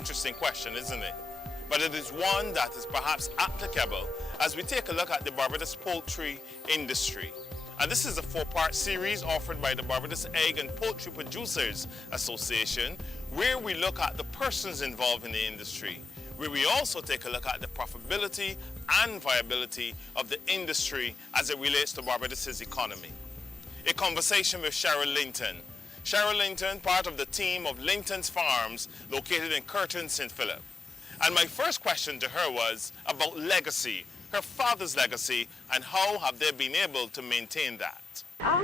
interesting question, isn't it? But it is one that is perhaps applicable as we take a look at the Barbados poultry industry. And this is a 4-part series offered by the Barbados Egg and Poultry Producers Association, where we look at the persons involved in the industry, where we also take a look at the profitability and viability of the industry as it relates to Barbados's economy. A conversation with Cheryl Linton. Cheryl Linton, part of the team of Linton Farms located in Curtin, St. Philip. And my first question to her was about legacy, her father's legacy, and how have they been able to maintain that?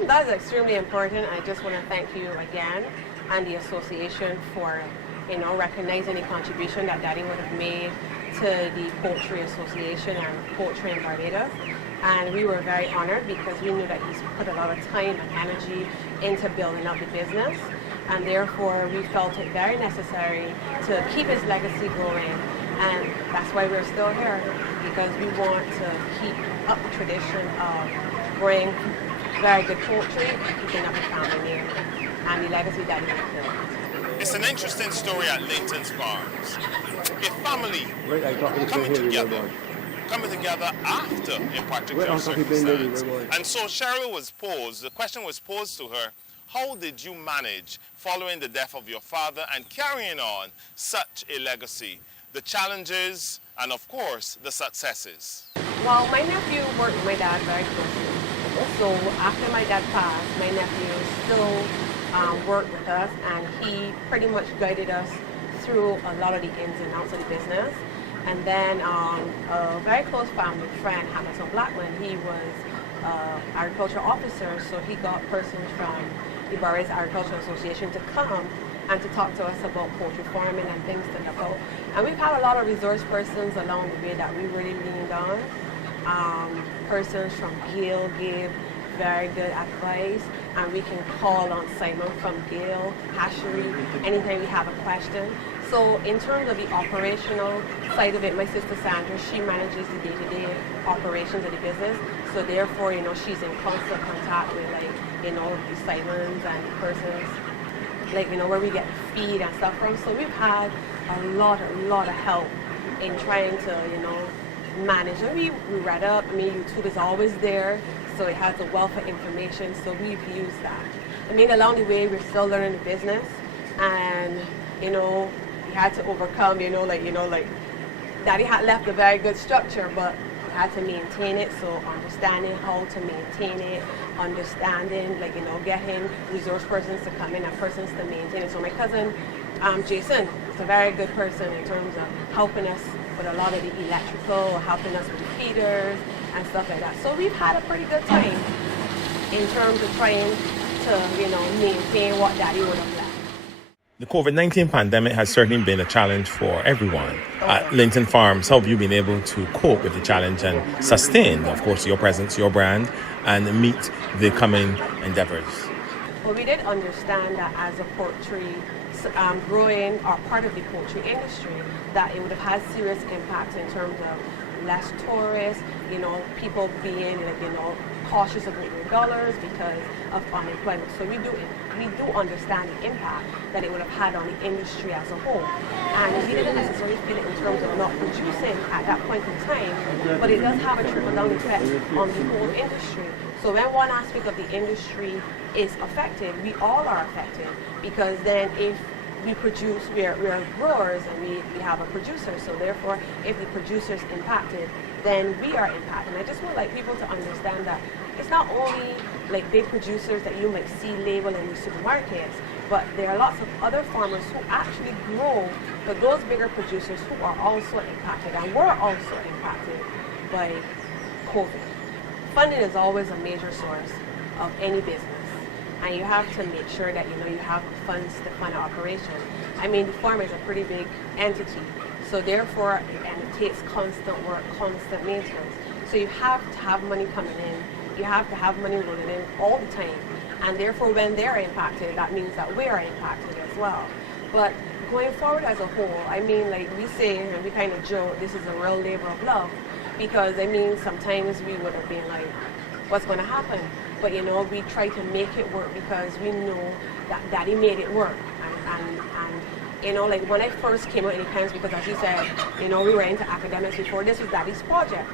That's extremely important. I just want to thank you again and the association for, recognizing the contribution that Daddy would have made to the Poultry Association and poultry in Barbados. And we were very honored because we knew that he's put a lot of time and energy into building up the business. And therefore, we felt it very necessary to keep his legacy going. And that's why we're still here, because we want to keep up the tradition of growing very good poultry, keeping up the family name and the legacy that he has built. It's an interesting story at Linton's Farms. A family coming together after in particular circumstances. And so Cheryl the question was posed to her, how did you manage following the death of your father and carrying on such a legacy? The challenges and of course the successes. Well, my nephew worked with my dad very closely. So after my dad passed, my nephew still worked with us, and he pretty much guided us through a lot of the ins and outs of the business. And then a very close family friend, Hamilton Blackman, he was agriculture officer, so he got persons from the Barbados Agricultural Association to come and to talk to us about poultry farming and things to look out. And we've had a lot of resource persons along the way that we really leaned on. Persons from Gale gave very good advice, and we can call on Simon from Gale Hatchery anytime we have a question. So in terms of the operational side of it, my sister Sandra, she manages the day-to-day operations of the business. So therefore, she's in constant contact with the Simons and persons, where we get feed and stuff from. So we've had a lot of help in trying to, manage. And we read up. YouTube is always there, so it has a wealth of information. So we've used that. Along the way, we're still learning the business, and we had to overcome. Daddy had left a very good structure, but we had to maintain it. So understanding how to maintain it, understanding, getting resource persons to come in and persons to maintain it. So my cousin, Jason, is a very good person in terms of helping us with a lot of the electrical, helping us with the feeders and stuff like that. So we've had a pretty good time in terms of trying to, maintain what Daddy would have left. The COVID-19 pandemic has certainly been a challenge for everyone. At Linton Farms, how have you been able to cope with the challenge and sustain, of course, your presence, your brand, and meet the coming endeavors? Well, we did understand that as a poultry growing or part of the poultry industry, that it would have had serious impact in terms of less tourists, people being cautious about their dollars because of unemployment. So we do understand the impact that it would have had on the industry as a whole. And we didn't necessarily feel it in terms of not producing at that point in time, but it does have a trickle-down effect on the whole industry. So when one aspect of the industry is affected, we all are affected, because then if we produce, we're growers and we have a producer, so therefore if the producer's impacted, then we are impacted. And I just would like people to understand that it's not only big producers that you might see labeled in the supermarkets, but there are lots of other farmers who actually grow, but those bigger producers who are also impacted, and were also impacted by COVID. Funding is always a major source of any business, and you have to make sure that you have funds to fund operation. The farm is a pretty big entity, so therefore it takes constant work, constant maintenance. So you have to have money coming in, you have to have money rolling in all the time, and therefore when they're impacted, that means that we are impacted as well. But going forward as a whole, we say, and we kind of joke, this is a real labor of love, because sometimes we would have been like, what's going to happen? But we try to make it work because we know that Daddy made it work, and You know, like when I first came out in the pens, because as you said, you know, we were into academics before. This was Daddy's project.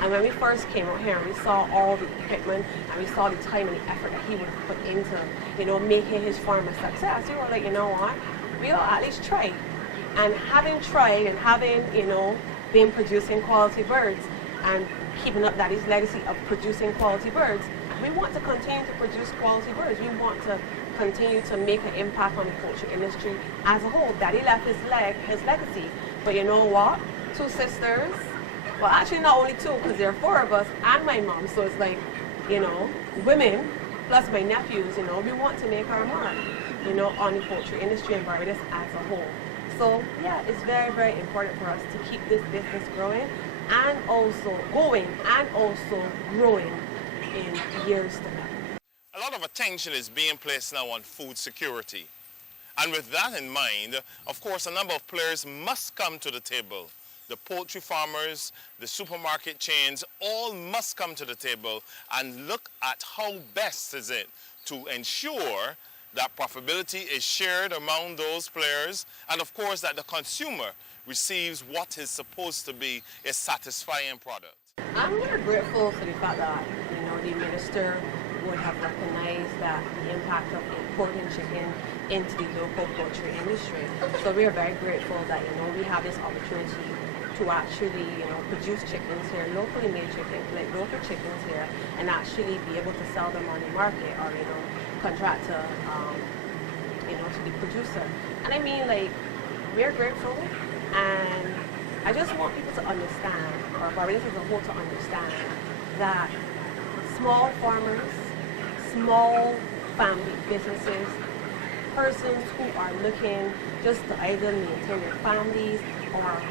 And when we first came out here and we saw all the equipment and we saw the time and the effort that he would put into, you know, making his farm a success, we were like, you know what, we'll at least try. And having tried and having, you know, been producing quality birds and keeping up Daddy's legacy of producing quality birds, we want to continue to produce quality birds. We want to continue to make an impact on the poultry industry as a whole. Daddy left his legacy. But you know what? 2 sisters, well, actually not only 2, because there are 4 of us and my mom. So it's like, you know, women plus my nephews, you know, we want to make our mark, you know, on the poultry industry in Barbados as a whole. So yeah, it's very, very important for us to keep this business growing and also growing in years to come. A lot of attention is being placed now on food security. And with that in mind, of course, a number of players must come to the table. The poultry farmers, the supermarket chains, all must come to the table and look at how best is it to ensure that profitability is shared among those players, and of course that the consumer receives what is supposed to be a satisfying product. I'm very grateful for the fact that, you know, the minister would have recognized that the impact of importing chicken into the local poultry industry. So we are very grateful that, you know, we have this opportunity to actually, you know, produce chickens here, locally made chickens, like local chickens here, and actually be able to sell them on the market or, you know, contract to, you know, to the producer. And I mean, like, we're grateful, and I just want people to understand, or Barbados as a whole to understand, that small farmers, small family businesses, persons who are looking just to either maintain their families or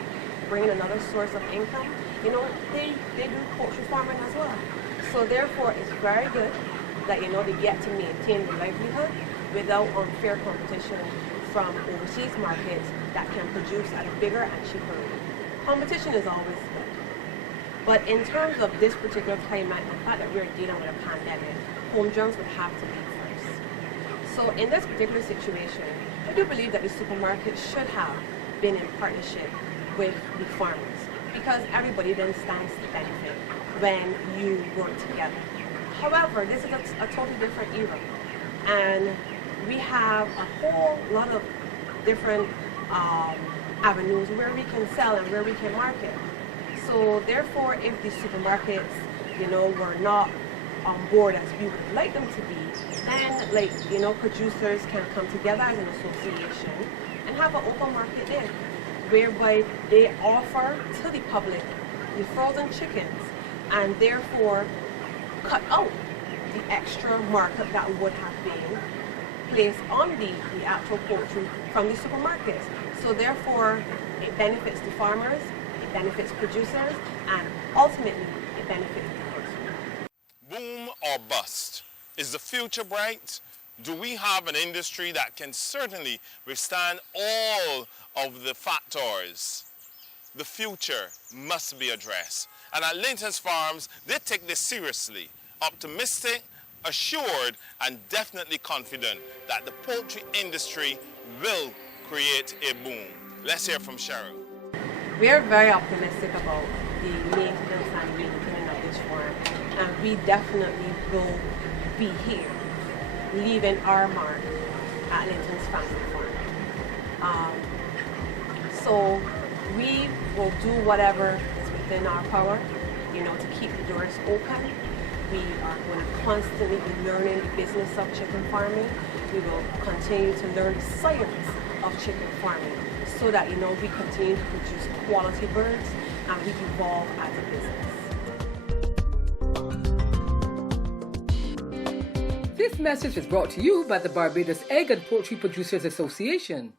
bring another source of income, you know, they do poultry farming as well. So therefore, it's very good that, you know, they get to maintain their livelihood without unfair competition from overseas markets that can produce at a bigger and cheaper rate. Competition is always good. But in terms of this particular climate and the fact that we're dealing with a pandemic, home drums would have to be first. So in this particular situation, I do believe that the supermarket should have been in partnership with the farmers, because everybody then stands to benefit when you work together. However, this is a totally different era, and we have a whole lot of different avenues where we can sell and where we can market. So therefore, if the supermarkets, you know, were not on board as we would like them to be, then, like, you know, producers can come together as an association and have an open market there, whereby they offer to the public the frozen chickens and therefore cut out the extra markup that would have been placed on the actual poultry from the supermarkets. So therefore, it benefits the farmers, it benefits producers, and ultimately, it benefits the consumer. Boom or bust? Is the future bright? Do we have an industry that can certainly withstand all of the factors? The future must be addressed. And at Linton's Farms, they take this seriously, optimistic, assured, and definitely confident that the poultry industry will create a boom. Let's hear from Cheryl. We are very optimistic about the maintenance and maintaining of this farm, and we definitely will be here, leaving our mark at Linton's Family Farm. So we will do whatever is within our power, you know, to keep the doors open. We are going to constantly be learning the business of chicken farming. We will continue to learn the science of chicken farming so that, you know, we continue to produce quality birds and we evolve as a business. This message is brought to you by the Barbados Egg and Poultry Producers Association.